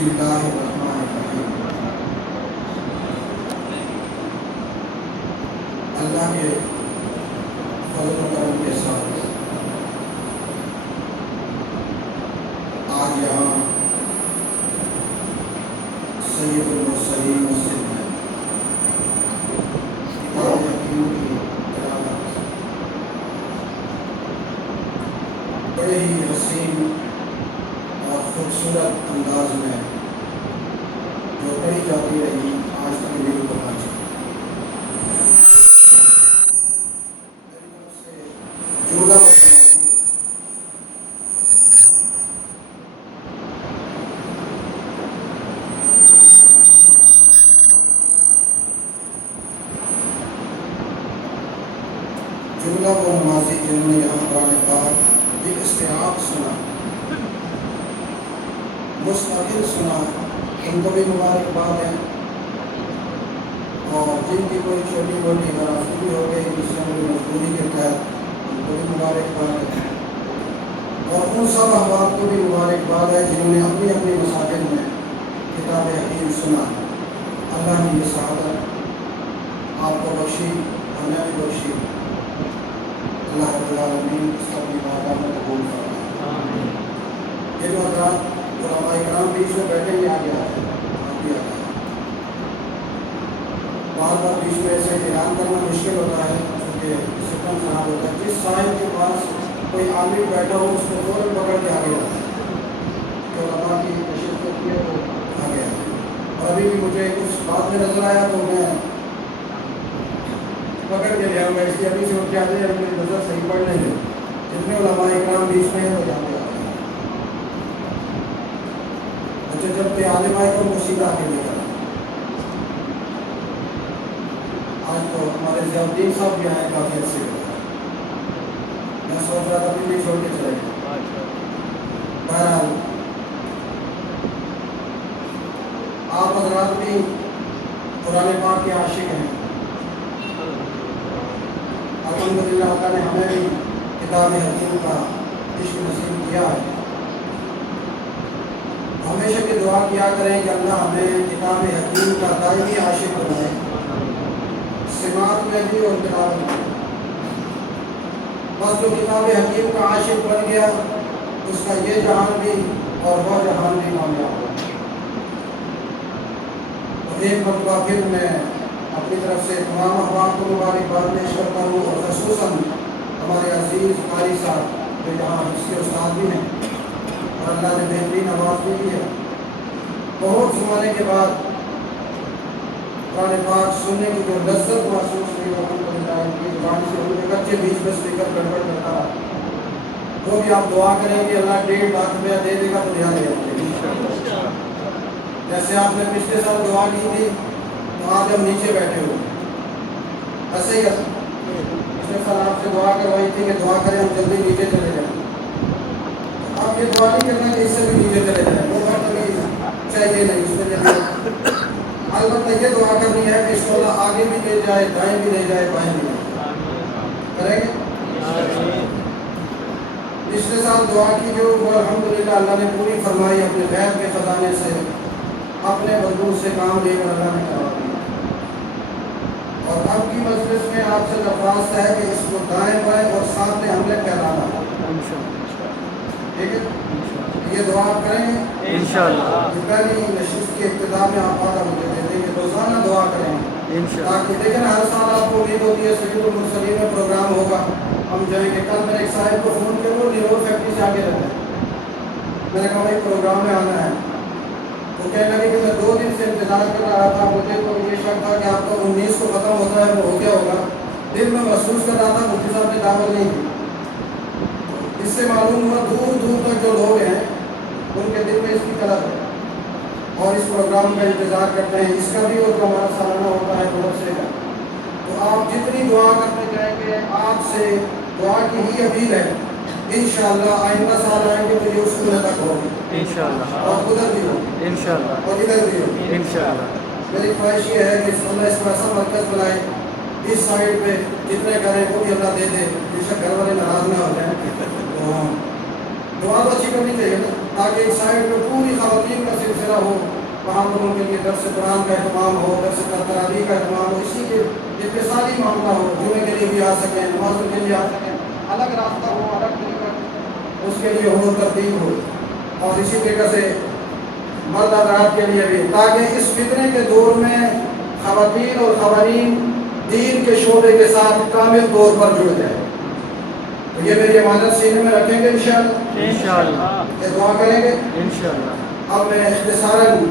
بسم اللہ الرحمن الرحیم۔ اللہ کے فضل و کرم کے ساتھ آج یہاں سید المرسلین مسجد میں کتاب حکیم کی تلاوت بڑے ہی حسین اور خوبصورت انداز میں جو پڑھی جاتی رہی آج تک میرے کو پہنچی۔ میری طرف سے جملہ وہ نمازی جنہوں نے یہاں قرآن پاک ایک استعاب سنا، مستقل سنا، ان کو بھی مبارکباد ہے، اور جن کی کوئی چھوٹی موٹی غلطی ہو گئی جس میں مجبوری کے تحت ان کو بھی مبارکباد ہے، اور ان سب احباب کو بھی مبارکباد ہے جنہوں نے اپنی اپنی مساجد میں کتاب حکیم سنا۔ اللہ نے یہ سعادت آپ کو بخشی، ہمیں بھی بخشی۔ اللہ رب العالمین اس کو اپنی بارگاہ میں قبول فرمائے۔ یہ جو حضرات علماء کرام بیچ میں بیٹھے ہیں آگے آئے، بار بار بیچ میں سے اعلان کرنا مشکل ہوتا ہے کیونکہ سسٹم خراب ہوتا ہے۔ جس صاحب کے پاس کوئی عامل بیٹھا ہو اس کو فوراً پکڑ کے آگے آتا ہے کہ علماء کی تشریف ہوتی ہے تو آگے آئے۔ اور ابھی بھی مجھے کچھ بات میں نظر آیا تو میں پکڑ کے لیا، میں اس لیے ابھی سے اٹھ کے آتے ہیں، میری نظر صحیح پڑ نہیں ہے۔ جتنے علماء اکرام بیچ میں ہیں وہ جاتے آتے ہیں۔ اچھا جب کہ عالم آئے تو مسیح آ کے لے کر آج تو ہمارے ضیاء الدین صاحب بھی آئے کافی عرصے کے بعد، میں سوچ رہا تھا بھی چھوڑ کے چلے گئے۔ بہرحال آپ حضرات بھی قرآن پاک کے عاشق ہیں، الحمدللہ اللہ نے ہمیں بھی کتاب حکیم کا عشق نصیب کیا ہے۔ ہمیشہ کی دعا کیا کریں کہ اللہ ہمیں کتاب حکیم کا دائمی عاشق بنائے، سماعت میں بھی اور تلاوت میں۔ بس جو کتاب حکیم کا عاشق بن گیا اس کا یہ جہان بھی اور وہ جہان بھی کامیاب ہو۔ اور ایک مرتبہ پھر میں اپنی طرف سے تمام احباب کو مبارکباد پیش کرتا ہوں، اور خصوصاً ہمارے عزیز قاری صاحب جو یہاں اس کے استاد بھی ہیں اور اللہ نے بہترین آواز بھی دی ہے۔ بہت زمانے کے بعد قرآن پاک سننے کی جو لذت محسوس ہوئی وہ الحمدللہ ان کی زبان سے ان کے بچے بیچ میں اسپیکر گڑبڑ کرتا رہا، وہ بھی آپ دعا کریں کہ اللہ 1.5 لاکھ روپیہ دے دے گا تو دھیان دے۔ جیسے آپ نے پچھلے سال دعا کی تھی تو آج ہم نیچے بیٹھے ہوئے، ایسے ہی پچھلے سال آپ سے دعا کروائی تھی کہ دعا کریں ہم جلدی نیچے چلے جائیں۔ آپ یہ دعا نہیں کرنا کہ اس سے بھی نیچے چلے جائیں، وہ بات ابھی چاہیے نہیں، اس میں البتہ یہ دعا کرنی ہے کہ اس کو اللہ آگے بھی لے جائے، دائیں بھی لے جائے، بائیں بھی لے جائے۔ کریں گے؟ پچھلے سال دعا کی جو وہ الحمدللہ اللہ نے پوری فرمائی، اپنے غیب کے خزانے سے اپنے بندوں سے کام لے کر اللہ نے کروا دیا۔ اور اب کی مجلس میں آپ سے درخواست ہے کہ اس کو دائیں بائیں اور سامنے ہم نے پھیلانا ہے، ٹھیک ہے؟ یہ دعا آپ کریں گے انشاءاللہ۔ پہلی نشست کی ابتدا میں آپ وعدہ مجھے دے دیں کہ روزانہ دعا کریں تاکہ دیکھیں ہر سال آپ کو امید ہوتی ہے سید المرسلین میں پروگرام ہوگا، ہم جائیں گے۔ کل میں نے ایک صاحب کو فون کیا، وہ نیرول فیکٹری سے آگے رہتا ہے، میں نے کہا بھائی پروگرام میں آنا ہے، وہ کہنے لگے کہ میں 2 دن سے انتظار کر رہا تھا، مجھے تو یہ شک تھا کہ آپ کا 19 کو ختم ہوتا ہے، وہ ہو گیا ہوگا، دل میں محسوس کر رہا تھا مفتی صاحب نے دعوت نہیں دی۔ اس سے معلوم ہوا دور دور تک جو لوگ ہیں ان کے دل میں اس کی طلب ہے اور اس پروگرام کا انتظار کرتے ہیں، اس کا بھی اور جو ہمارا سالانہ ہوتا ہے مدرسے کا۔ تو آپ جتنی دعا کرتے جائیں گے، آپ سے دعا کی ہی اپیل ہے، انشاءاللہ آئندہ سال آئیں گے تو یہ اصول تک ہوگی انشاءاللہ، اور ادھر بھی ہوگی انشاءاللہ، اور ادھر بھی ہوگی انشاءاللہ۔ میری خواہش یہ ہے کہ اللہ اس کو ایسا مرکز بنائے، اس سائڈ پہ جتنے کریں وہ بھی اللہ دے دے، بے شک گھر والے ناراض نہ ہو جائیں۔ تو دعا تو اچھی کرنی چاہیے نا، تاکہ ایک سائڈ میں پوری خواتین کا سلسلہ ہو، وہاں لوگوں کے لیے درس قرآن کا اہتمام ہو، درس تراویح کا اہتمام ہو، اسی کے اتصالی معاملہ ہو، جمعے کے لیے بھی آ سکیں، نمازوں کے لیے آ سکیں، الگ راستہ ہو، الگ طریقہ اس کے لیے ہو، ترتیب ہو، اور اسی طریقے سے مرد حضرات کے لیے بھی، تاکہ اس فتنے کے دور میں خواتین اور خواتین دین کے شعبے کے ساتھ کامل طور پر جڑ جائے۔ تو یہ میری امانت سینے میں رکھیں گے انشاءاللہ، یہ دعا کریں گے انشاءاللہ۔ اب میں اختصاراً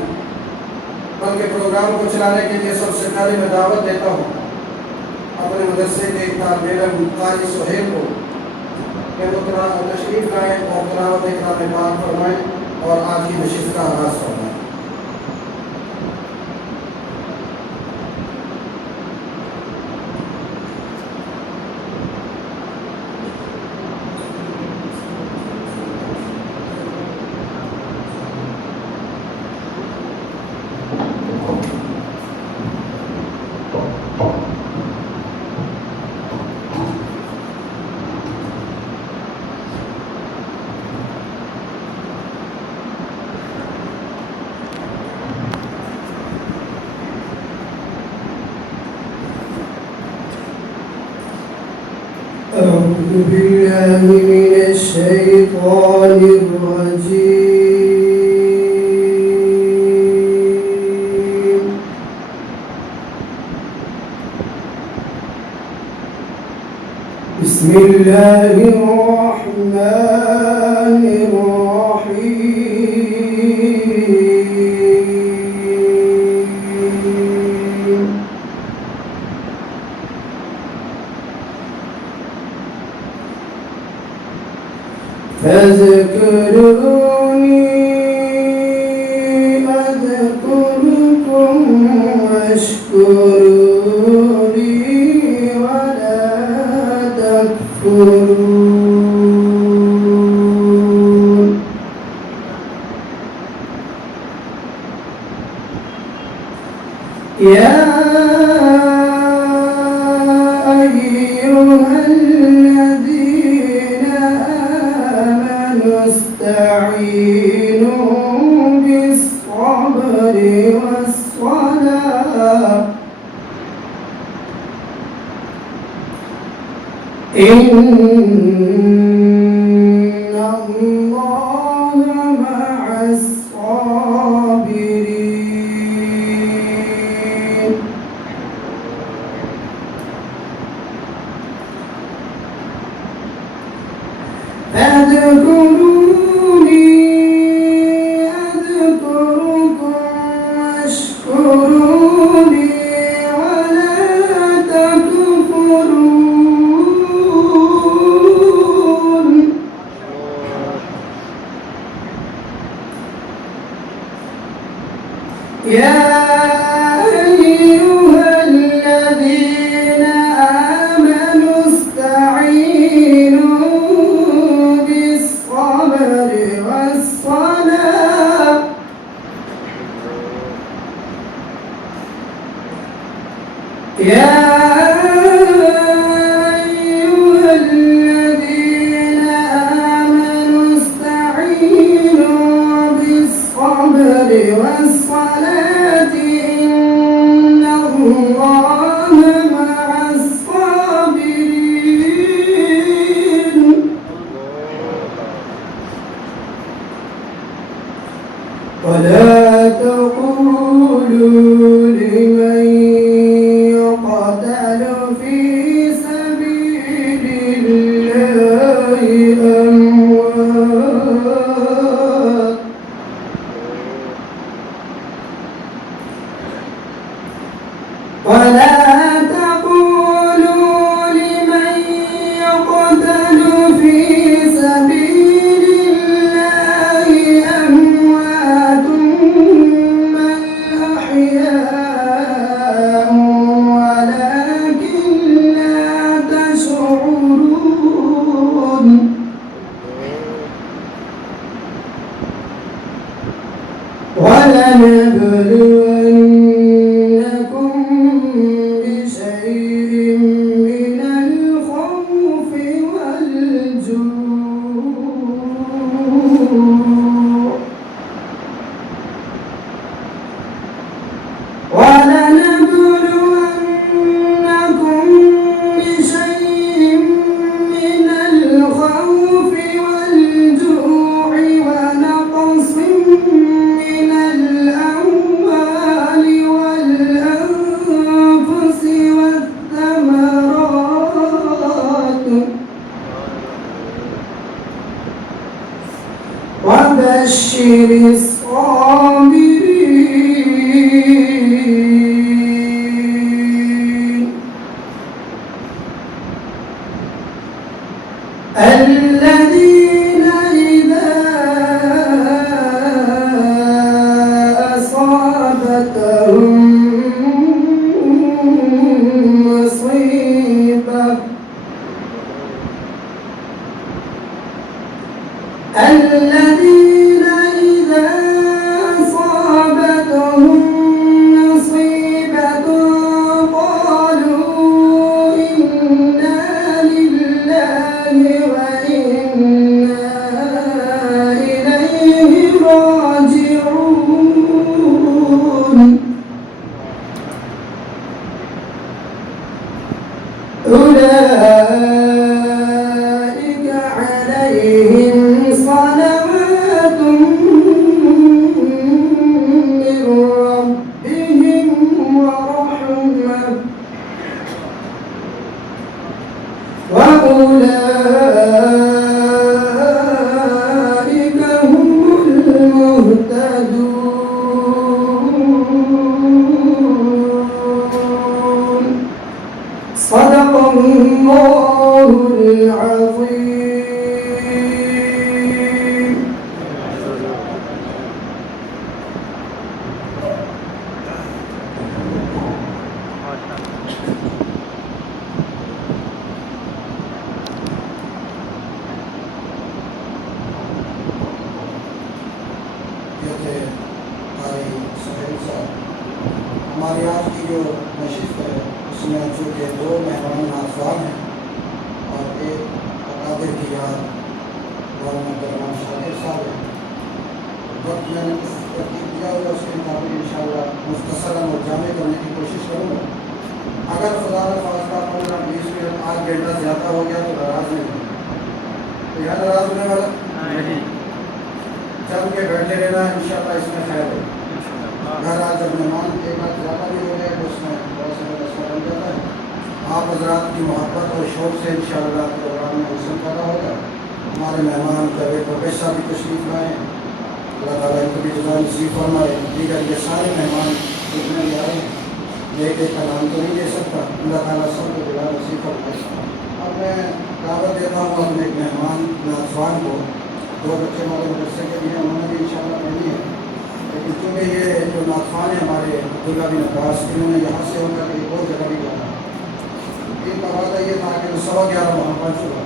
بلکہ پروگرام کو چلانے کے لیے سب سے پہلے میں دعوت دیتا ہوں اپنے مدرسے کے ایک طالب علم قاری سہیل کو کہ وہ تشریف لائیں اور تلاوت کلام پاک فرمائیں اور آج کی نشست کا آغاز فرمائیں۔ أعوذ بالله من الشيطان الرجيم. بسم الله الرحمن الرحيم. فاذكروني أذكركم واشكروا لي ولا تكفرون. يا أيها الذين آمنوا استعينوا بالصبر والصلاة إن الله مع الصابرين. فاذكروني أذكركم واشكروا لي ولا تكفرون. يا أيها الذين آمنوا استعينوا بالصبر والصلاة يا أيها الذين آمنوا استعينوا بالصبر والصلاة إن الله مع الصابرين. ولا تقولوا لمن يقتل في سبيل الله أموات ولا تقولوا لمن يقتل في سبيل الله أموات بل أحياء ولكن لا تشعرون. ولنبلونكم الصابرين الذين إذا أصابتهم مصيبة الذين إذا أصابتهم مصيبة قالوا إنا لله وإنا إليه راجعون أولئك عليهم صلوات من ربهم ورحمة وأولئك هم المهتدون صدق الله العظيم. یہ تھے ہماری سہیل صاحب. ہماری آج کی جو نشست ہے اس میں چونکہ دو مہمان ناظران ہیں اور ایک اکابر کی یاد مولانا کرمان شاکر صاحب ہیں. وقت میں نے ترتیب دیا ہوا اس کے مطابق انشاءاللہ مختصراً اور جامع کرنے کی کوشش کروں گا. اگر خدا نہ خواستہ 15-20 منٹ آدھ گھنٹہ زیادہ ہو گیا تو ناراض نہیں ہونا. تو یہاں ناراض ہونے والا جم کے بیٹھے رہنا انشاءاللہ اس میں خیر ہو. گھر آج جب مہمان ایک بات زیادہ بھی ہو گئے تو اس میں بہت سارا مسئلہ بن جاتا ہے. آپ حضرات کی محبت اور شوق سے انشاءاللہ پروگرام میں حسن پیدا ہوگا. ہمارے مہمان جاوید پروفیسر بھی تشریف لائیں. اللہ تعالیٰ ان کو بھی جزائے نصیب فرمائے. دیگر یہ سارے مہمان جتنے بھی آئے ہیں ایک ایک کا نام تو نہیں دے سکتا. اللہ تعالیٰ سب کو جزائے نصیب فرمائے. اب میں دعوت دیتا ہوں اپنے ایک مہمان ناظران کو. دو بچے ہمارے مدرسے کے بھی ہیں, انہوں نے بھی انشاءاللہ پڑھنی ہے. لیکن چونکہ یہ جو ناظران ہیں ہمارے عبداللہ بن عباس, انہوں نے یہاں سے ہو کر ایک اور جگہ بھی جانا. ان کا وعدہ یہ تھا کہ وہ 11:15 وہاں پہنچ چکا.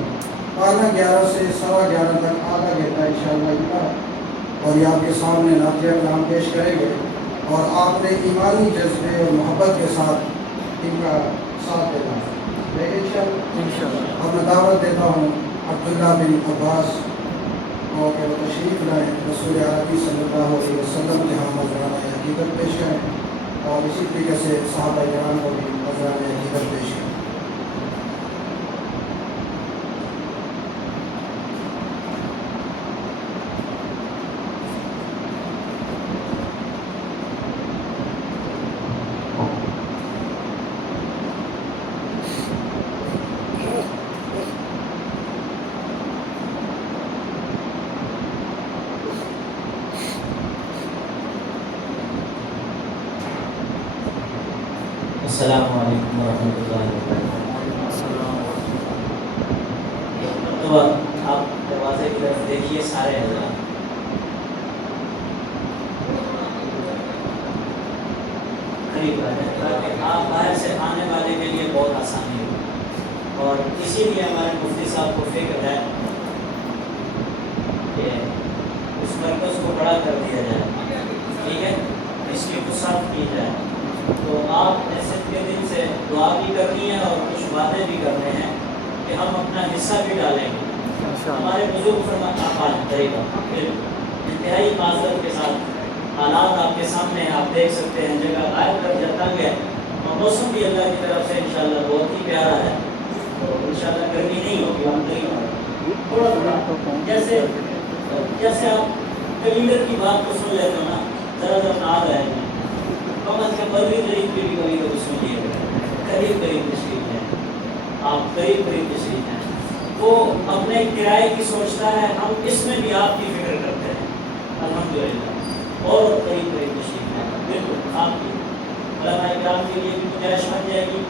11:30 سے 11:15 تک آدھا گھنٹہ انشاءاللہ ان کا, اور یہ آپ کے سامنے نعتیہ کلام پیش کریں گے اور آپ نے ایمانی جذبے اور محبت کے ساتھ ان کا ساتھ دینا ہے. لیکن انشاءاللہ اب میں دعوت دیتا ہوں عبداللہ بن عباس اور کہ وہ تشریف لائیں, رسول عربی صلی اللہ علیہ وسلم کے ہم نذرانہ حقیقت پیش کریں اور اسی طریقے سے صحابہ کرام کو بھی نذرانہ حقیقت پیش کریں. السلام علیکم ورحمۃ اللہ وبرکاتہ. تو آپ دروازے کی طرف دیکھیے سارے حضرات. قریب آ جائیں تاکہ آپ باہر سے آنے والے کے لیے بہت آسانی ہو. اور اسی لیے ہمارے مفتی صاحب کو فکر ہے کہ اس مرکز کو بڑا کر دیا جائے, ٹھیک ہے, اس کی وسعت کی جائے. تو آپ ایسے کے دن سے دعا بھی کرنی ہے اور کچھ وعدے بھی کرنے ہیں کہ ہم اپنا حصہ بھی ڈالیں گے. ہمارے بزرگ فرمان طریقہ پھر انتہائی معذرت کے ساتھ حالات آپ کے سامنے ہیں, آپ دیکھ سکتے ہیں جگہ غائب کر جاتا ہے اور موسم بھی اللہ کی طرف سے انشاءاللہ بہت ہی پیارا ہے. تو انشاءاللہ گرمی نہیں ہوگی, ہم نہیں تھوڑا تھوڑا جیسے آپ کیلنڈر کی بات کو سن لیتے ہو نا, ذرا ذرا آ جائے گا. کم از کم 15 تاریخ پہ بھی کبھی کبھی سنیے گا, قریب تشریف ہے, آپ قریب تشریف ہیں. وہ اپنے کرائے کی سوچتا ہے, ہم اس میں بھی آپ کی فکر کرتے ہیں. الحمدللہ اور قریب قریب تشریف ہے بالکل آپ کی علماء کرام کے لیے بھی گنجائش بن جائے گی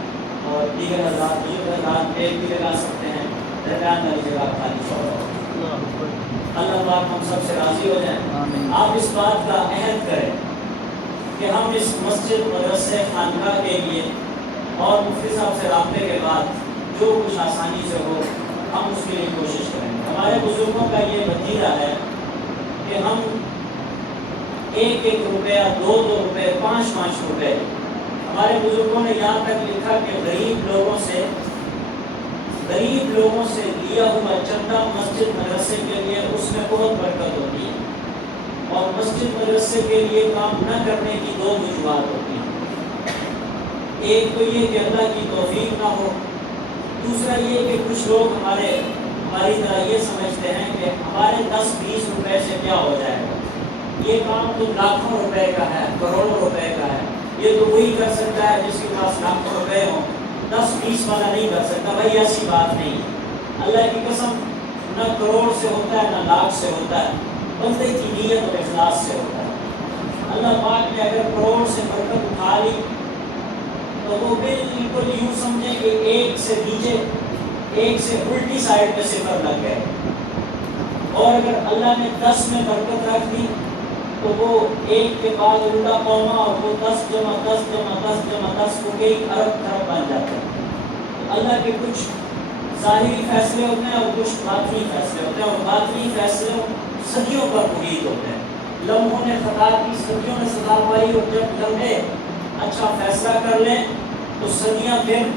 اور دیگر حضرات پیڑ بھی لگا سکتے ہیں درمیان والی جگہ خالی چھوڑ اللہ پاک ہم سب سے راضی ہو جائیں آپ اس بات کا عہد کریں کہ ہم اس مسجد مدرسے خانقاہ کے لیے اور مفتی صاحب سے رابطے کے بعد جو کچھ آسانی سے ہو ہم اس کے لیے کوشش کریں گے ہمارے بزرگوں کا یہ وتیرہ ہے کہ ہم 1-1 روپیہ 2-2 روپے 5-5 روپے ہمارے بزرگوں نے یہاں تک لکھا کہ غریب لوگوں سے لیا ہوا چندہ مسجد مدرسے کے لیے اس میں بہت برکت ہوتی ہے اور مسجد مدرسے کے لیے کام نہ کرنے کی 2 وجوہات ہوتی ہیں ایک تو یہ کہ اللہ کی توفیق نہ ہو دوسرا یہ کہ کچھ لوگ ہماری طرح یہ سمجھتے ہیں کہ ہمارے 10-20 روپے سے کیا ہو جائے گا یہ کام تو لاکھوں روپے کا ہے کروڑوں روپے کا ہے یہ تو وہی کر سکتا ہے جس کے پاس لاکھوں روپے ہوں 10-20 والا نہیں کر سکتا بھائی ایسی بات نہیں ہے اللہ کی قسم نہ کروڑ سے ہوتا ہے نہ لاکھ سے ہوتا ہے بندے کی نیت اور اخلاص سے ہوتا ہے اللہ پاک نے اگر کروڑ سے برکت اٹھا لی تو وہ بالکل یوں سمجھیں کہ ایک سے نیچے ایک سے الٹی سائڈ پہ صفر لگ گئے اور اگر اللہ نے 10 میں برکت رکھ دی تو وہ ایک کے بعد الٹا قوما اور وہ 10 جمع 10 جمع 10 جمع 10 کو کئی ارب خرب بن جاتے ہیں اللہ کے کچھ ظاہری فیصلے ہوتے ہیں اور کچھ باطنی فیصلے ہوتے ہیں اور باطنی فیصلے صدیوں پر محیط ہوتے ہیں لمحوں نے خطا کی صدیوں نے سزا پائی اور جب لمحے اچھا فیصلہ کر لیں تو صدیاں پھر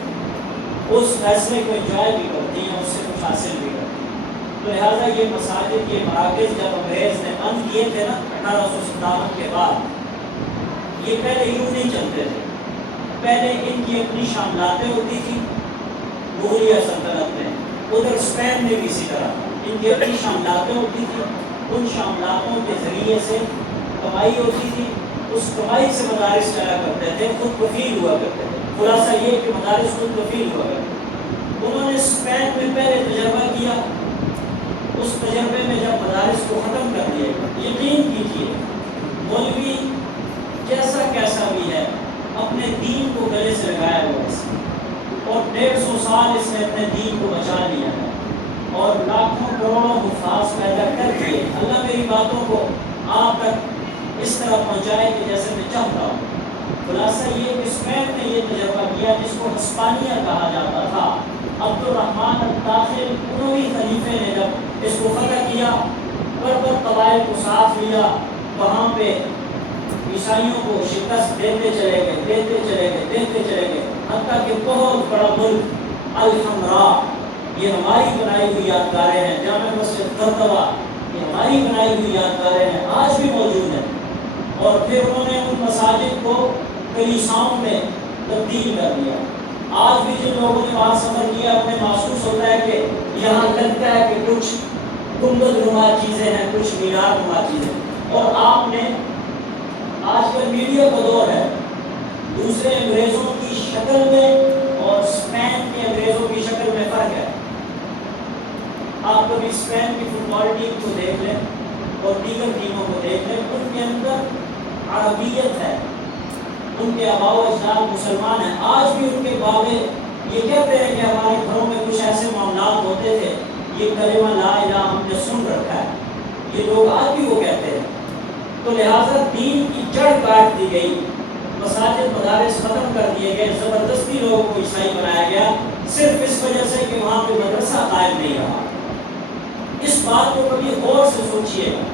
اس فیصلے کو انجوائے بھی کرتی ہیں اس سے کچھ حاصل بھی کرتی ہیں تو لہٰذا یہ مساجد یہ مراکز جب انگریز نے بند کیے تھے نا 1857 کے بعد یہ پہلے یوں نہیں چلتے تھے پہلے ان کی اپنی شاملاتیں ہوتی تھی مغلیہ سلطنت میں ادھر اسپین میں بھی اسی طرح ان کی اپنی شاملاتیں ہوتی تھی ان شاملاتوں کے ذریعے سے کمائی ہوتی تھی اس کمائی سے مدارس چلا کرتے تھے خود کفیل ہوا کرتے تھے خلاصہ یہ کہ مدارس خود کفیل ہوا کرتے انہوں نے اسپین میں پہلے تجربہ کیا اس تجربے میں جب مدارس کو ختم کر دیا یقین کیجیے مولوی کیسا بھی ہے اپنے دین کو گلے سے لگایا ہوا ہے اور 150 سال اس نے اپنے دین کو بچا لیا ہے اور لاکھوں کروڑوں حفاظ پیدا کر دیے اللہ میری باتوں کو آپ تک اس طرح پہنچائے کہ جیسے میں چاہتا ہوں خلاصہ یہ کہ اسپین نے یہ تجربہ کیا جس کو ہسپانیہ کہا جاتا تھا عبد الرحمن الداخل انوی خلیفے نے جب اس کو فتح کیا بربر قبائل کو ساتھ لیا وہاں پہ عیسائیوں کو شکست دیتے چلے گئے حتیٰ کہ بہت بڑا ملک الحمراء یہ ہماری بنائی ہوئی یادگاریں ہیں جامع مسجد قرطبہ یہ ہماری بنائی ہوئی یادگاریں ہیں آج بھی موجود ہیں اور پھر انہوں نے ان مساجد کو کلیساؤں میں تبدیل کر دیا آج بھی جن لوگوں نے وہاں سفر کیا اپنے محسوس ہوتا ہے کہ یہاں لگتا ہے کہ کچھ گنبد نما چیزیں ہیں کچھ مینار نما چیزیں اور آپ نے آج کل میڈیا کا دور ہے دوسرے انگریزوں کی شکل میں اور اسپین کے انگریزوں کی شکل میں فرق ہے آپ کبھی اسپین کی فٹ بال ٹیم کو دیکھ لیں اور دیگر ٹیموں کو دیکھ لیں ان کے اندر عربیت ہے ان کے آباء و اجداد مسلمان ہیں آج بھی ان کے بابے یہ کہتے ہیں کہ ہمارے گھروں میں کچھ ایسے معاملات ہوتے تھے یہ کلمہ لا الہ ہم نے سن رکھا ہے یہ لوگ آج بھی وہ کہتے ہیں تو لہٰذا دین کی جڑ کاٹ دی گئی مساجد مدارس ختم کر دیے گئے زبردستی لوگوں کو عیسائی بنایا گیا صرف اس وجہ سے کہ وہاں پہ مدرسہ قائم نہیں رہا اس بات کو کبھی غور سے سوچیے گا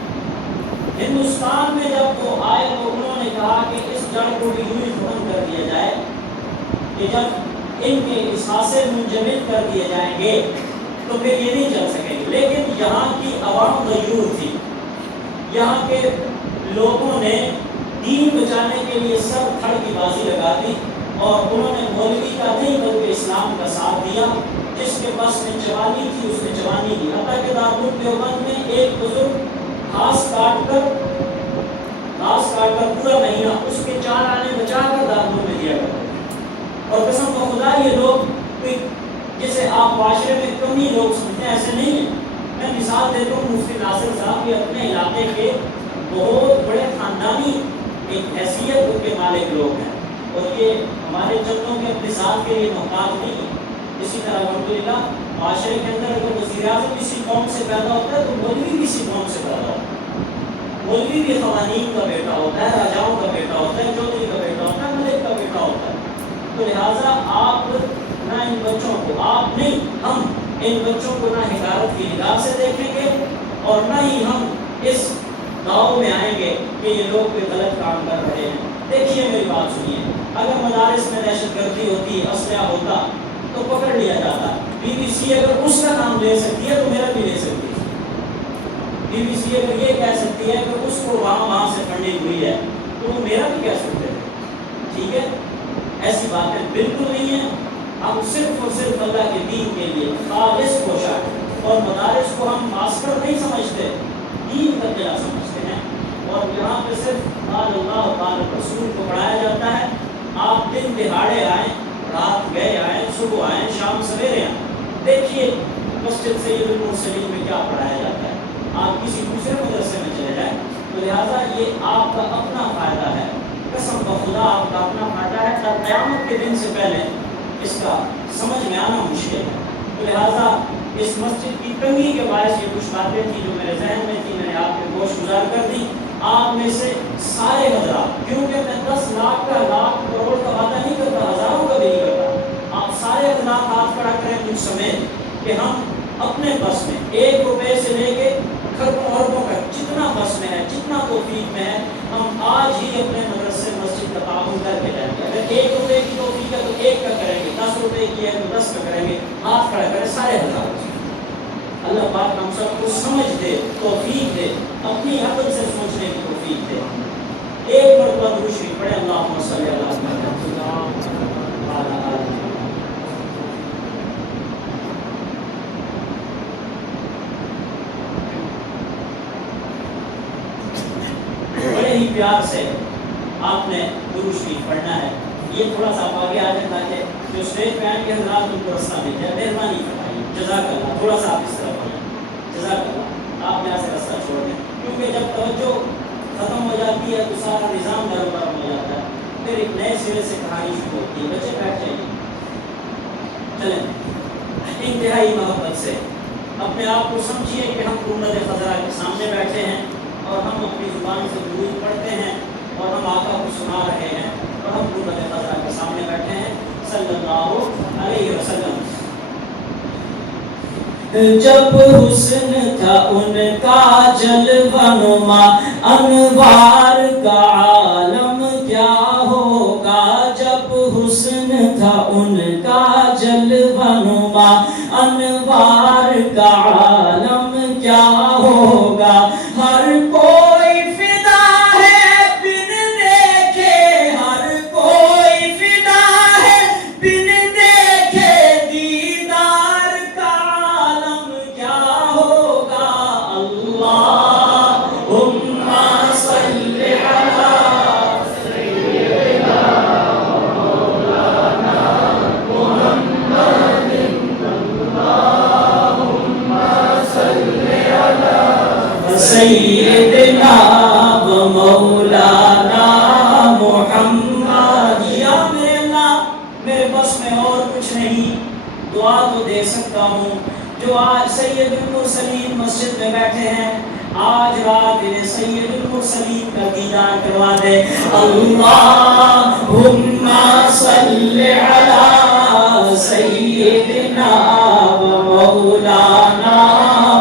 ہندوستان میں جب وہ آئے تو انہوں نے کہا کہ اس جڑ کو بھی یوں ہی ختم کر دیا جائے کہ جب ان کے احساسے منجمد کر دیے جائیں گے تو پھر یہ نہیں چل سکیں گے لیکن یہاں کی عوام غیور تھی یہاں کے لوگوں نے دین بچانے کے لیے سب کھڑ کی بازی لگا دی اور انہوں نے مولوی کا نہیں بلکہ اسلام کا ساتھ دیا جس کے پاس میں جوانی تھی اس نے جوانی دی حتیٰ کہ دارالعلوم دیوبند میں ایک بزرگ گھاس کاٹ کر پورا مہینہ اس کے 4 آنے بچا کر دارالعلوم میں دیا کرتے اور قسم کا خدا یہ لوگ جسے آپ معاشرے میں کمی لوگ سمجھتے ہیں ایسے نہیں ہیں میں مثال دیتا ہوں مفتی ناصر صاحب یہ اپنے علاقے کے بہت بڑے خاندانی ایک حیثیت کے مالک لوگ ہیں، اور یہ ہمارے چندوں کے اپنے ذات کے لیے محتاج نہیں ہے۔ اسی طرح الحمدللہ معاشرے کے اندر اگر وزیر اعظم کسی قوم سے پیدا ہوتا ہے تو مولوی کسی قوم سے پیدا ہوتا ہے، مولوی بھی خوانین کا بیٹا ہوتا ہے، راجاؤں کا بیٹا ہوتا ہے، چودھری کا بیٹا ہوتا ہے، ملک کا بیٹا ہوتا ہے۔ تو لہٰذا آپ نہ ان بچوں کو، آپ نہیں ہم ان بچوں کو نہ حقارت کی نگاہ سے دیکھیں گے، اور نہ ہی ہم اس داؤ میں آئیں گے کہ یہ لوگ کوئی غلط کام کر رہے ہیں۔ دیکھیے میری بات سنیے، اگر مدارس میں دہشت گردی ہوتی، اسلحہ ہوتا تو پکڑ لیا جاتا۔ بی بی سی اگر اس کا نام لے سکتی ہے تو میرا بھی لے سکتی ہے۔ بی بی سی اگر یہ کہہ سکتی ہے کہ اس کو وہاں سے فنڈنگ ہوئی ہے تو وہ میرا بھی کہہ سکتے ہیں، ٹھیک ہے؟ ایسی باتیں بالکل نہیں ہیں۔ ہم صرف اور صرف اللہ کے دین کے لیے خالص کوشش، اور مدارس کو ہم ماسٹر نہیں سمجھتے، دین کا قلعہ سمجھتے ہیں، اور یہاں پہ صرف قال اللہ قال رسول کو پڑھایا جاتا ہے۔ آپ دن دہاڑے آئیں، رات گئے آئیں، صبح آئیں، شام سویرے آئیں، دیکھیے مسجد سید المرسلین میں کیا پڑھایا جاتا ہے۔ آپ کسی دوسرے مدرسے میں چلے جائیں، تو لہٰذا یہ آپ کا اپنا فائدہ ہے، قسم بخدا آپ کا اپنا فائدہ ہے، اور قیامت کے دن سے پہلے اس کا سمجھ میں آنا مشکل ہے۔ تو لہٰذا اس مسجد کی تنگی کے باعث یہ کچھ باتیں تھیں جو میرے ذہن میں تھی، میں نے آپ کے گوش گزار کر دی۔ آپ میں سے سارے حضرات، کیونکہ میں 10 لاکھ کا، لاکھ کروڑ کا وعدہ نہیں کرتا، ہزاروں کا بھی نہیں کرتا، آپ سارے حضرات ہاتھ کھڑا کریں مجھ سمیت کہ ہم اپنے بس میں 1 روپے سے لے کے کھربوں اربوں کا جتنا بس میں ہے، جتنا توفیق میں ہے، ہم آج ہی اپنے مدرسے مسجد کا تعاون کر کے جائیں گے۔ اگر 1 روپے کی توفیق ہے تو 1 کا کریں گے، 10 روپے کی ہے تو 10 کا کریں گے۔ ہاتھ کھڑا کریں سارے حضرات۔ اللہ پاک ہم سب کو سمجھ دے، توفیق دے، اپنی عقل سے سوچنے کی توفیق دے۔ ایک مرتبہ درود شریف پڑھیں، اللہم صلی علی محمد وعلی آلہ۔ بڑے ہی پیار سے آپ نے درود شریف پڑھنا ہے۔ یہ تھوڑا سا آگے آ جائے تاکہ جو اسٹیج پہ آئیں گے حضرات ان کو رستہ مل جائے۔ مہربانی فرمائیے، جزاک اللہ، تھوڑا سا آپ اس طرف آئیے، جزاک اللہ، آپ یہاں سے رستہ چھوڑ دیں، کیونکہ جب توجہ ختم ہو جاتی ہے تو سارا نظام دربار ہو جاتا ہے، پھر ایک نئے سرے سے کہانی شروع ہوتی ہے۔ بچے بیٹھ جائیے، چلیں انتہائی محبت سے اپنے آپ کو سمجھیے کہ ہم گنبد خضرا کے سامنے بیٹھے ہیں، اور ہم اپنی زبان سے درود پڑھتے ہیں، اور ہم آقا کو سنا رہے ہیں، اور ہم گنبد خضرا کے سامنے بیٹھے ہیں صلی اللہ علیہ وسلم۔ جب حسن تھا ان کا جلوہ نما، انوار کا عالم کیا ہوگا۔ جب حسن تھا ان کا جلوہ نما، انوار کا عالم کیا ہوگا۔ ہر کوئی فدا ہے بن دیکھے، ہر کوئی فدا ہے بن دیکھے، دیدار کا عالم کیا ہوگا۔ اللہم صلی علی سیدنا مولانا محمد، اللہم صلی علی سیدنا و مولانا محمد۔ یا میرے اللہ، میرے بس میں اور کچھ نہیں، دعا تو دے سکتا ہوں۔ جو آج سید المرسلین مسجد میں بیٹھے ہیں، آج رات انہیں سید المرسلین کا دیدار کروا دے۔ اللہم صلی علی سیدنا و مولانا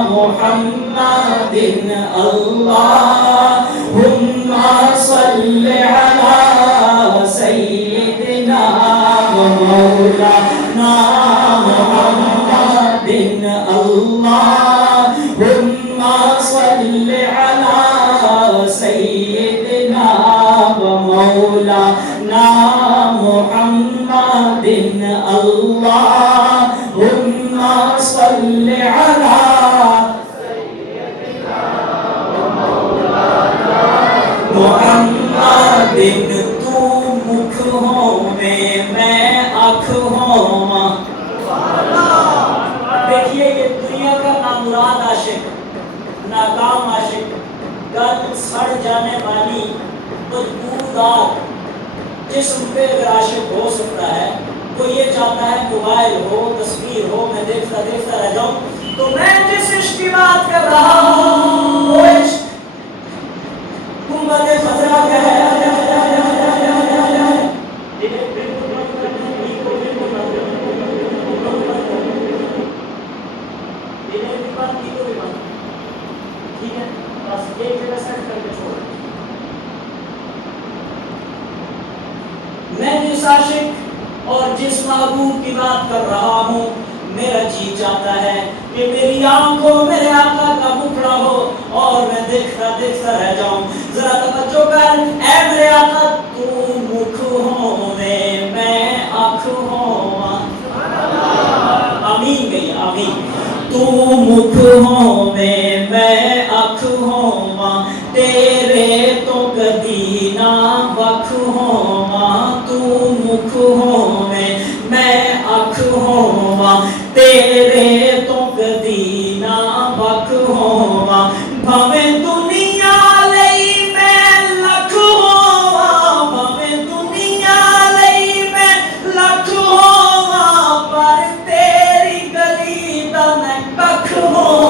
محمد، اللہم صلی علی سیدنا و مولانا محمد، اللہم صلی علی سیدنا و مولانا محمد، اللہم صلی علی محمد۔ تو مکھ ہوں میں آنکھ ہوں۔ دیکھیے یہ دنیا کا نامراد عاشق، ناکام عاشق، کل سڑ جانے والی بدبودار جسم پہ اگر عاشق ہو سکتا ہے، وہ یہ چاہتا ہے موبائل ہو، تصویر ہو، میں دیکھتا دیکھتا رہ جاؤں. تو میں جس عشق کی بات کر رہا ہوں وہ عشق گنبد خضرا کا ہے. ٹھیک ہے، بس ایک جگہ سیٹ کر کے چھوڑ. میں جس عاشق اور جس محبوب کی بات کر رہا ہوں، میرا جی چاہتا ہے کہ میری آنکھوں میرے آقا کا مکھڑا ہو اور میں دیکھتا دیکھتا رہ جاؤں. ذرا توجہ کر، اے میرے آقا تو مکھ ہو میں آنکھ ہوں. آمین گئی آمین. تو مکھ ہو میں آنکھ ہوں، تیرے تو کدی نہ وکھ ہوں. تو مکھ ہو میں آنکھ ہوں، تیرے تو کدی نہ وکھ ہوں. بھاویں دنیا لئی میں لکھ ہوں، بھاویں دنیا لئی میں لکھ ہوں، پر تیری گلی دا میں ککھ ہوں.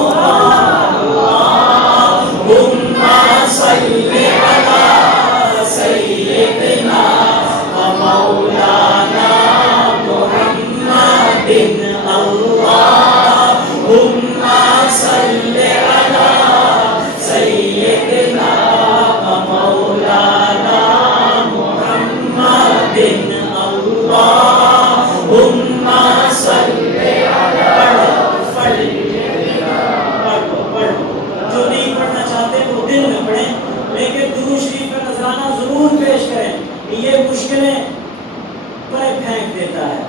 اللہم صلی علی سیدنا و مولانا محمد. اللہم صلی علی سیدنا و مولانا محمد. اللہم صلی علی سیدنا. جو نہیں پڑھنا چاہتے وہ دل میں پڑھیں، لیکن درود شریف کا نذرانہ ضرور پیش کریں. یہ مشکلیں پرے پھینک دیتا ہے،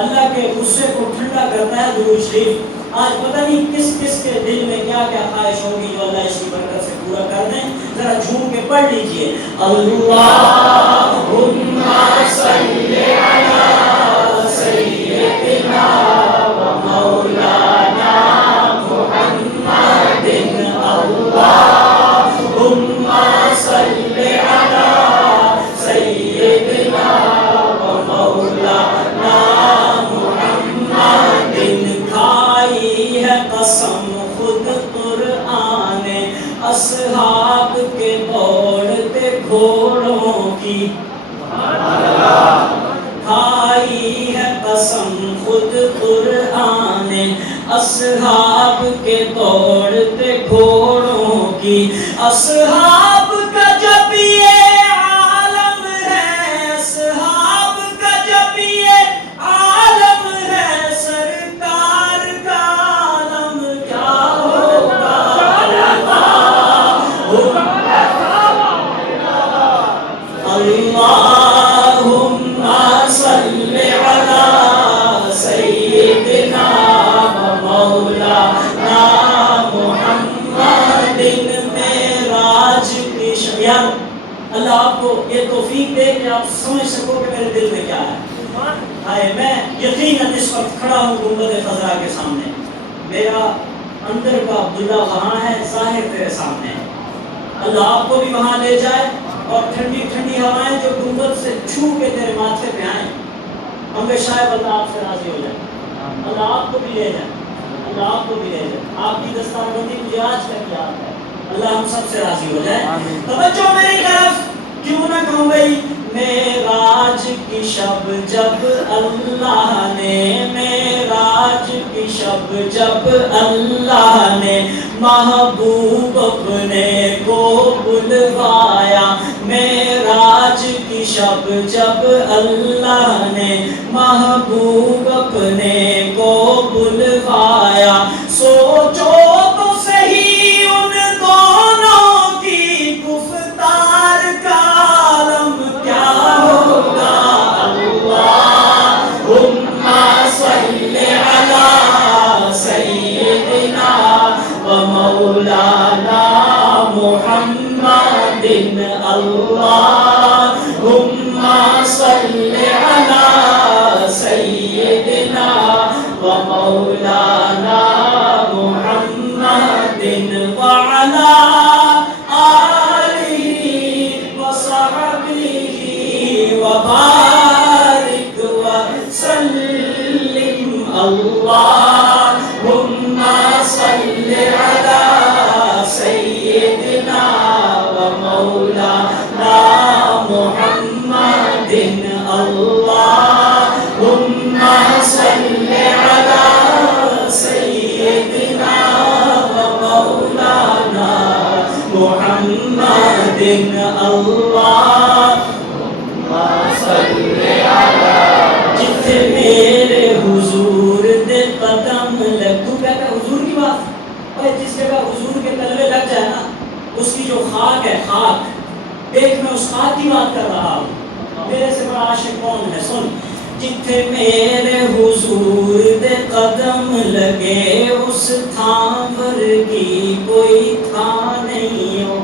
اللہ کے غصے کو ٹھنڈا کرتا ہے درود شریف. آج پتہ نہیں کس کس کے دل میں کیا کیا خواہش ہوگی جو اللہ اس کی برکت سے پورا کر دیں. ذرا جھوم کے پڑھ لیجئے. اللہم صلی علی سیدنا و مولانا محمد. اللہم صلی علی سیدنا و مولانا محمد. کھائی ہے قسم خود قرآن اصحاب کے دوڑتے گھوڑوں کی. کھائی ہے قسم خود قرآن اصحاب کے دوڑتے گھوڑوں کی. اصحاب کا جب یہ عالم ہے، اصحاب کا جب یہ عالم ہے، سرکار کا عالم کیا ہوگا. اللہم صلی علی سیدنا و مولانا محمد. معراج کی شب، اللہ آپ کو یہ توفیق دے کہ آپ سمجھ سکو کہ میرے دل میں کیا ہے. میں یقیناً اس وقت کھڑا ہوں گنبد خضرا کے سامنے. میرا اندر کا عبداللہ وہاں ہے، ظاہر تیرے سامنے ہے. اللہ آپ کو بھی وہاں لے جائے اور ٹھنڈی ٹھنڈی ہوائیں جو گنبد سے چھو کے تیرے ماتھے پہ آئیں، ہم بے شاید اللہ آپ سے راضی ہو جائے. اللہ آپ کو بھی لے جائے، اللہ آپ کو بھی لے جائے. آپ کی دستار بندی مجھے آج تک یاد ہے. اللہ ہم سب سے راضی ہو جائے. توجہ میری طرف، کیوں نہ کہوں گئی معراج کی شب جب اللہ نے، معراج کی شب جب اللہ نے محبوب اپنے کو بلوایا. معراج کی شب جب اللہ نے محبوب اپنے کو بلوایا. سوچو تو صحیح ان دونوں کی گفتار کا عالم کیا ہوگا. اللہم صلی علی سیدنا و مولانا محمد. اللہم صلی علی سیدنا و مولانا محمد وعلی اللهم صل على سيدنا ومولانا محمد اللهم صل على سيدنا ومولانا محمد اللهم صل على جتھے میرے حضور دے قدم لگ تو کہتا ہے حضور کی بات اور جس جگہ حضور کے تلوے لگ جائے نا اس کی جو خاک ہے خاک دیکھ میں اس خاک کی بات کر رہا ہوں میرے سے بڑا عاشق کون ہے سن جتھے میرے حضور دے قدم لگے اس تھاں ورگی کوئی تھاں نہیں ہو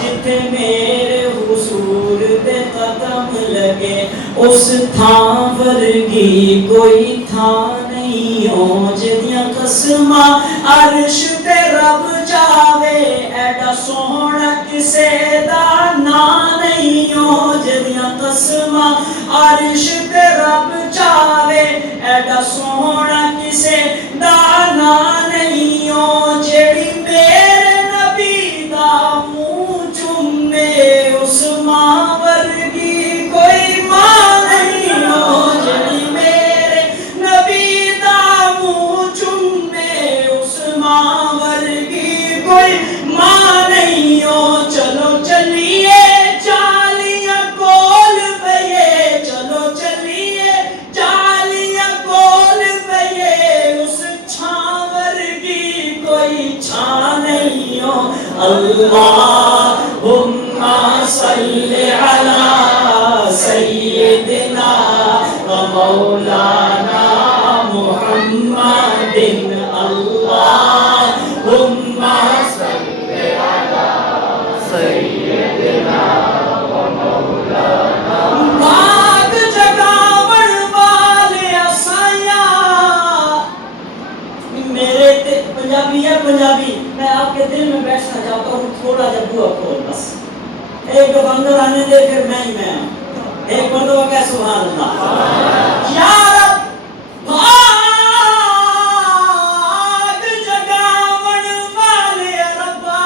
جتھے میرے حضور دے قدم لگے اس تھاں ورگی کوئی تھاں نہیں ہو جدیاں قسماں عرش تے رب جاوے ایڈا سوہنا کسے دا نا نہیں ہو جدیاں قسماں عرش تے رب جاوے ایڈا سوہنا کسے دا نا نہیں ہو جیڑی میرے نبی دا منہ چومے اس ماں ورگی کوئی ماں نہیں ہو جیڑی میرے نبی دا منہ چومے اس ماں ورگی کوئی ماں نہیں ہو چلو چلیے چالیاں کول پئیے چلو چلیے چالیاں کول پئیے اس چھاں ورگی کوئی چھاں نہیں ہو اللہم صل علی سیدنا و مولانا محمد اللہم صل علی سیدنا و مولانا باغ جگاون والے اسایا میرے پنجابی ہے پنجابی میں آپ کے دل میں بیٹھنا چاہتا ہوں تھوڑا جا دعا کھول بس ایک دو اندر آنے دے پھر میں ہی میں ایک مرتبہ کہ سبحان اللہ یا رب باغ جگاون والے ربا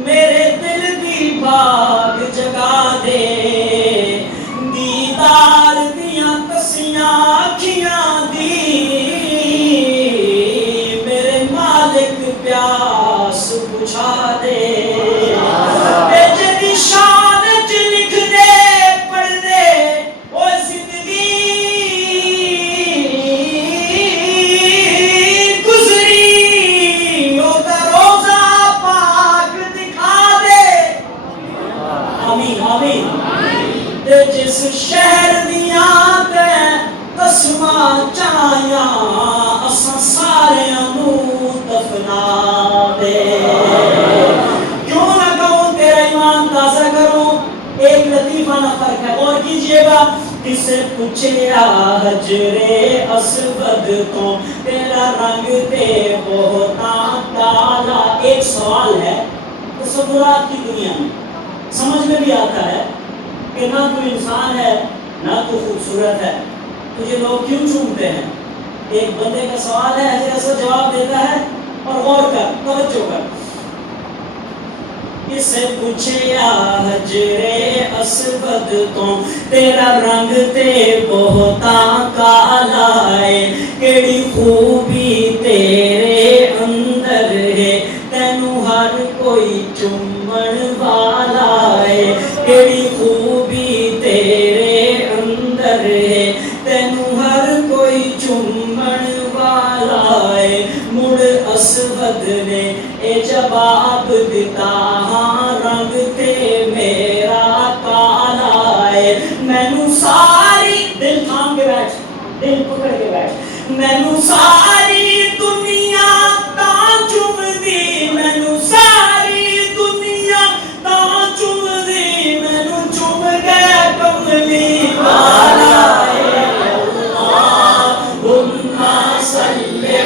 میرے دل دی باغ جگا دے دیدار دیاں کسیاں اکھیاں دی میرے مالک پیاس بجھا دے جدی شان چ لکھ دے پڑھ دے او زندگی گزری او دا روزہ پاک دکھا دے آمین آمین تے جس شہر دیاں تے قسماں چاہیاں اساں ساریاں نوں دفنا دے کیوں نہ کہوں تیرا ایمان تازہ کروں ایک لطیفہ نہ فرق ہے اور کیجئے گا کسے پوچھیا حجر اسود تو تیرا رنگ تے بہتاں کالا ایک سوال ہے تصورات کی دنیا میں سمجھ میں بھی آتا ہے کہ نہ تو انسان ہے نہ تو خوبصورت ہے تجھے لوگ کیوں چومتے ہیں ایک بندے کا سوال ہے حضرت اسود جواب دیتا ہے اور غور کر توجہ کر کسے پوچھیا حجر اسود تو تیرا رنگ تے بہتاں کالا ہے کیڑی خوبی تیرے اندر ہے تینوں ہر کوئی چومن والا ہے کیڑی خوبی تیرے اندر ہے تینوں ہر کوئی چومن والا ہے مڑ اسود نے اے جواب دیتا ہاں رنگ تے میرا کالا ہے مینوں ساری دل تھام کے بیٹھ دل پکڑ کے بیٹھ مینوں ساری دنیا تاں چوم دی مینوں ساری دنیا تاں چوم دی مینوں چوم گئے کملی والا ہے اللہم صل علی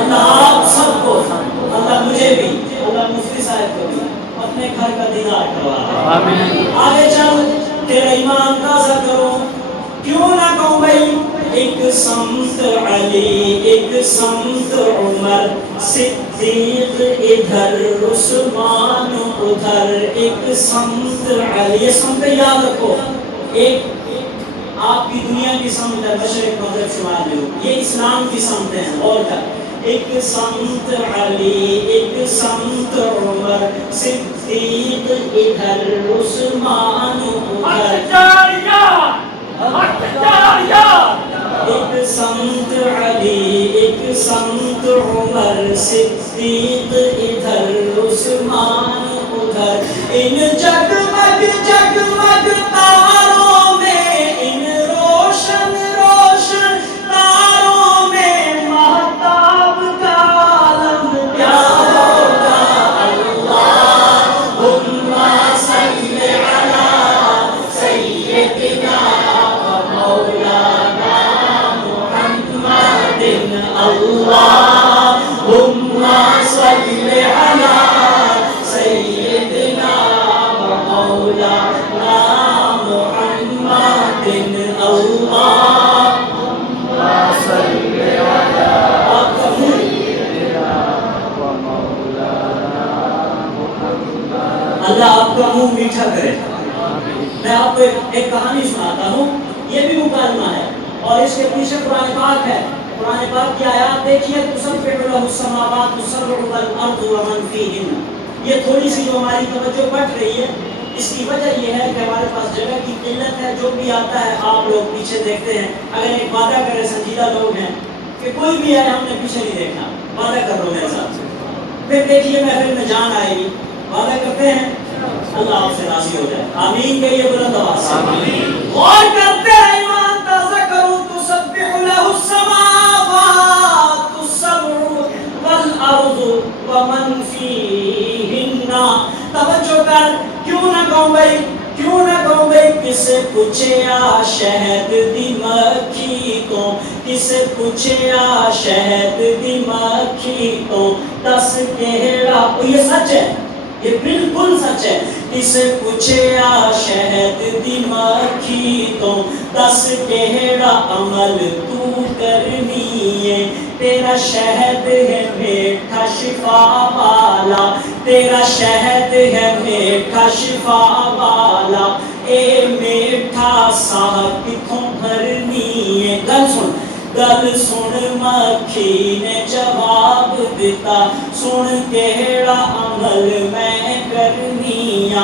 اللہ آپ سب کو اللہ مجھے بھی اللہ مفتی صاحب کو بھی اپنے گھر کا دیدار کروا آمین آگے چل تیرا ایمان تازہ کروں. کیوں نہ کہوں بھائی ایک سمت علی ایک سمت عمر صدیق ادھر عثمان ادھر ایک سمت علی. یہ سمت یاد رکھو. ایک آپ کی دنیا کی سمت ہے مشرق مغرب شمال میں، یہ اسلام کی سمتیں ہیں. اور کیا ایک سمت علی ایک سمت عمر صدیق ادھر عثمان ادھر ایک سمت علی ایک سمت عمر صدیق ادھر عثمان ادھر. ان جگمگ جگمگ تاروں میں ان روشن روشن تاروں میں مہتاب کا عالم پیارا ہوگا. اللہم صلی علی سیدنا مولانا محمد. اللہم صلی علی سیدنا مولانا محمد. اللہم صلی علی سیدنا مولانا محمد. اللہ آپ کا منہ میٹھا کرے. میں آپ کو ایک کہانی سناتا ہوں، یہ بھی مکالمہ ہے اور اس کے پیچھے قرآن پاک ہے. قرآن پاک کی آیات دیکھیے. تسبح لہ السماوات السبع والارض ومن فیہن. یہ تھوڑی سی جو ہماری توجہ بٹ رہی ہے، اس کی وجہ یہ ہے کہ ہمارے پاس جگہ کی قلت ہے. جو بھی آتا ہے آپ لوگ پیچھے دیکھتے ہیں. اگر ایک وعدہ کرے، سنجیدہ لوگ ہیں کہ کوئی بھی آئے ہم نے پیچھے نہیں دیکھنا، وعدہ کر لو میرے ساتھ، پھر دیکھیے محفل میں جان آئے گی. وعدہ کرتے ہیں اللہ آپ سے راضی ہو جائے. آمین کہیے بلند آواز سے. غور کرتے ہیں ایمان تازہ کروں. تسبح لہ السماوات السبع والارض ومن فیہن. توجہ کر. کیوں نہ کہوں بھائی کیوں نہ کہوں بھائی کسے پوچھیا شہد دی مکھی تو کسے پوچھیا شہد دی مکھی تو دس کیڑا. یہ سچ ہے، یہ بالکل سچ ہے. کسے پوچھیا شہد دی مکھی تو دس کیڑا عمل تو کرنی ہے. تیرا شہد ہے میٹھا شفا والا، تیرا شہد ہے میٹھا شفا والا. اے میٹھا سا کتھوں بھرنی ہے. گل سن گل سن مکھی نے جواب دیتا. سن کیڑا عمل میں کرنی آ.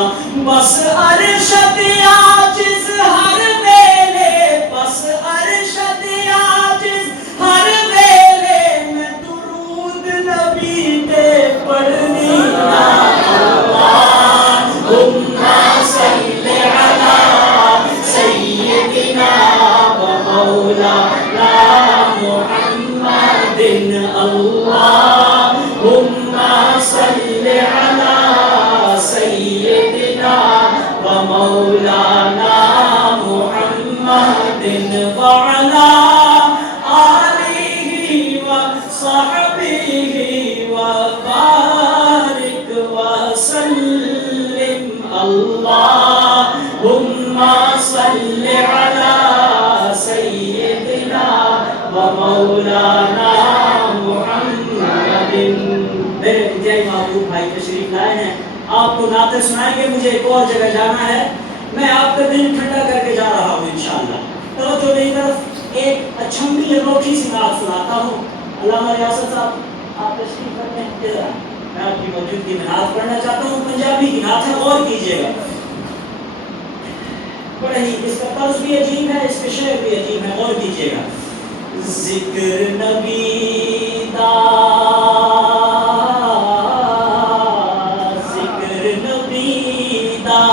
بس ارشد عاجز ہر ویلے، بس ارشد عاجز ہر ویلے میں درود نبی پہ پڑھنی آ. اللہم صلی علی سیدنا و مولانا محمد. اللہم صلی علی سیدنا و مولانا محمد وعلی آلہ وصحبہ وبارک وسلم. اللہم صلی علی سیدنا و مولانا محمد. میرے انتہائی محبوب بھائی تشریف لائے ہیں، آپ کو نعتیں سنائیں گے. مجھے ایک اور جگہ جانا ہے، میں آپ کا دل ٹھنڈا کر کے جا رہا ہوں انشاءاللہ. توجہ میری طرف. ایک اچھمبی انوکھی سی نعت سناتا ہوں. علامہ ریاست صاحب آپ تشریف رکھتے ہیں ادھر. میں آپ کی موجودگی میں نعت پڑھنا چاہتا ہوں. پنجابی کی نعت ہے، غور کیجیے گا. بڑے ہی اس کا طرز بھی عجیب ہے، اس کے شعر بھی عجیب ہے، غور کیجیے گا. ذکر نبی دا ذکر نبی دا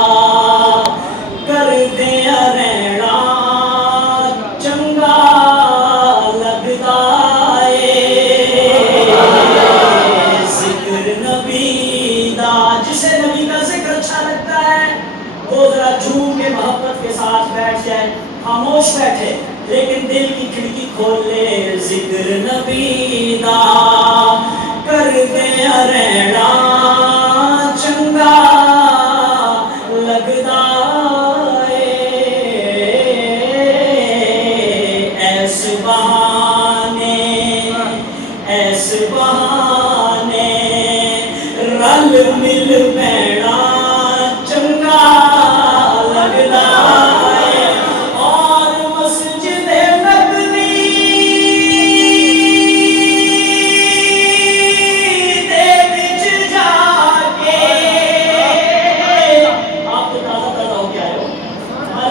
کر دیا رہنا چنگا لگتا ہے. ذکر نبی دا، جسے نبی کا ذکر اچھا لگتا ہے وہ ذرا جھوم کے محبت کے ساتھ بیٹھ جائے. خاموش بیٹھے لیکن دل کی کھڑکی کھول لے. ذکر نبی دا کر دیا رہنا چنگا لگدا ہے.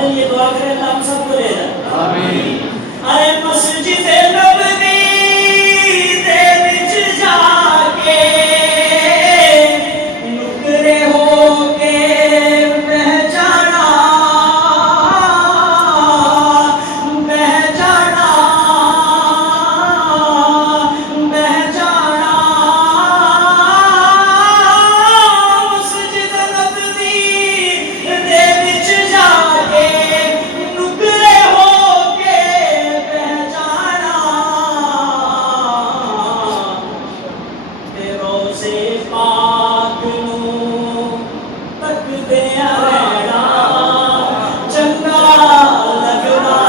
فوراً یہ دعا کریں اللہ ہم سب کو لے جائے آمین اے مسجد نبوی دے وچ جا کے نکرے ہو کے بہ جانا مسجد نبوی دے وچ جا کے نکرے ہو کے بہ جانا تے روزے پاک نوں تکدیاں رہنا چنگا لگدا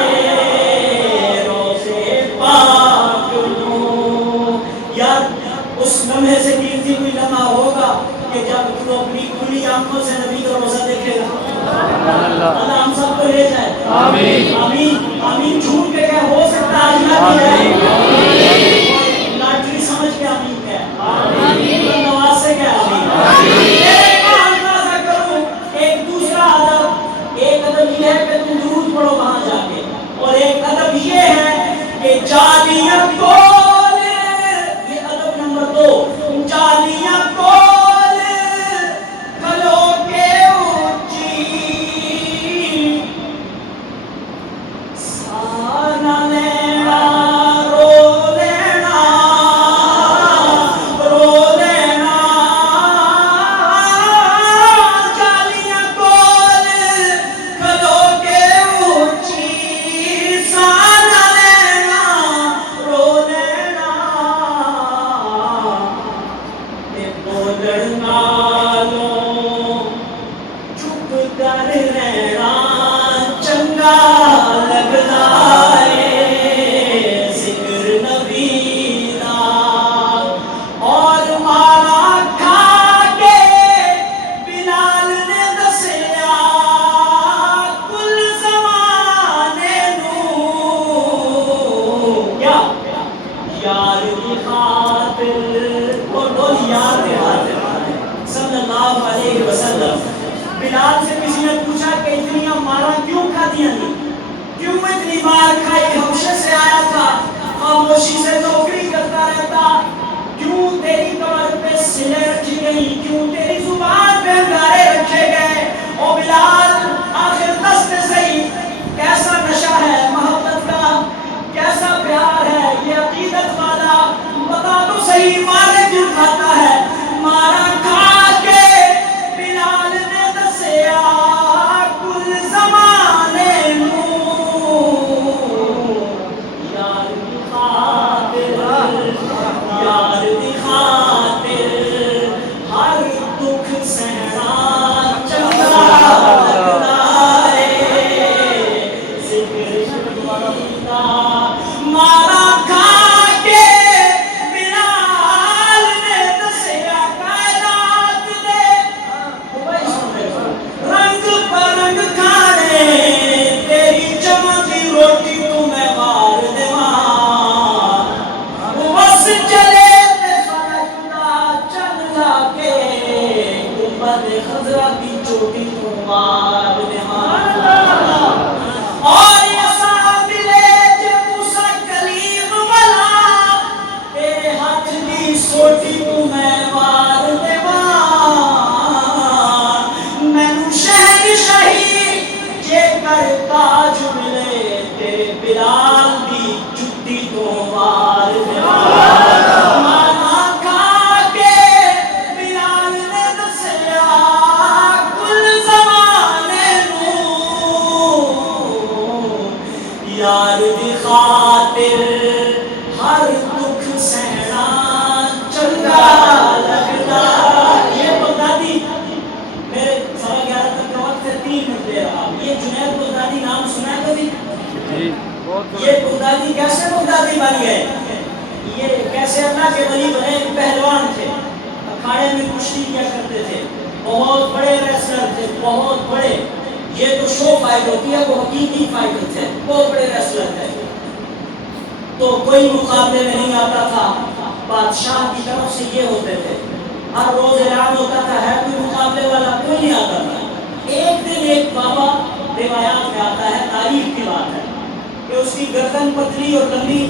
اے روزے پاک نوں یار اس لمحے سے قیمتی کوئی لمحہ ہوگا کہ جب تو اپنی کھلی آنکھوں سے نبی کا روزہ دیکھے گا اللہ ہم سب کو لے جائے آمین آمین آمین جھوٹ کے کیا ہو سکتا ہے اللہ کی ہے لاٹری سمجھ کے آمین کیا آمین نواز سے کیا آمین ایک دوسرا ادب ایک ادب یہ ہے کہ تم درود پڑھو وہاں جا کے اور ایک ادب یہ ہے کہ جالیاں کول یہ ادب نمبر 2 جالیاں کول کھلو کے اونچی سانا لینا رو لینا جالیاں کول کھلو کے اونچی سانا لینا رو لینا تے بولن نالوں چپ کر رہنا چنگا لگدا اے ذکر نبی دا اور مارا کھا کے بلال نے دسیا کل زمانے نوں کیا یار کی خاطر بول یار کے خاطر صلی اللہ علیہ وسلم بلال سے کسی نے پوچھا کہ اتنی مارا کیوں کھا دیا نہیں کیوں اتنی مار کھائی حبشے سے آیا تھا خاموشی سے نوکری کرتا رہتا کیوں تیری کمر پہ سلے رکھی گئی کیوں تیری زبان پہ انگارے رکھے گئے او بلال آخر دست صحیح کیسا نشہ ہے محبت کا کیسا پیار ہے یہ عقیدت والا بتا تو صحیح مارے کیوں کھاتا ہے مارا کھا کے بلال نے دسیا کل زمانے نوں یار دی خاطر ہر دکھ سہنا چنگا لگدا اے ذکر نبی دا مارا کھا کے بلال نے دسیا کائنات دے رنگ برنگ کھانے تیری چمکی روٹی تو میں مار دیواں بس چلے تے فلک دا چل جا کے گنبد خضرا کی چوٹی تو مار دیواں اور یسا ملے جے موسیٰ کلیم والا تیرے ہاتھ دی سوٹی تو میں مار دیواں مینوں شہنشاہی جے کر تاج ملے تیرے بلال دی جُتی تو مار دیواں مارا کھا کے بلال نے دسیا کل زمانے نوں یار دی خاطر ہر دکھ سہنا چنگا لگدا یہ بغدادی میرے 11:30 تک کا وقت ہے 3 منٹ دے رہا یہ جنید بغدادی نام سنا ہے کبھی جی بہت یہ بغدادی کیسے بغدادی بن گئے یہ کیسے اللہ کے ولی بنے پہلوان تھے اکھاڑے میں کشتی کیا کرتے تھے بہت بڑے ریسلر تھے بہت بڑے یہ تو شو فائٹ ہوتی ہے وہ حقیقی فائٹر تھے بہت بڑے ریسلر تھے تو کوئی مقابلے میں نہیں آتا تھا بادشاہ کی طرف سے یہ ہوتے تھے ہر روز اعلان ہوتا تھا ہے کوئی مقابلے والا کوئی نہیں آتا تھا ایک دن ایک بابا روایات میں آتا ہے، تاریخ کی بات ہے کہ اس کی گردن پتلی اور لمبی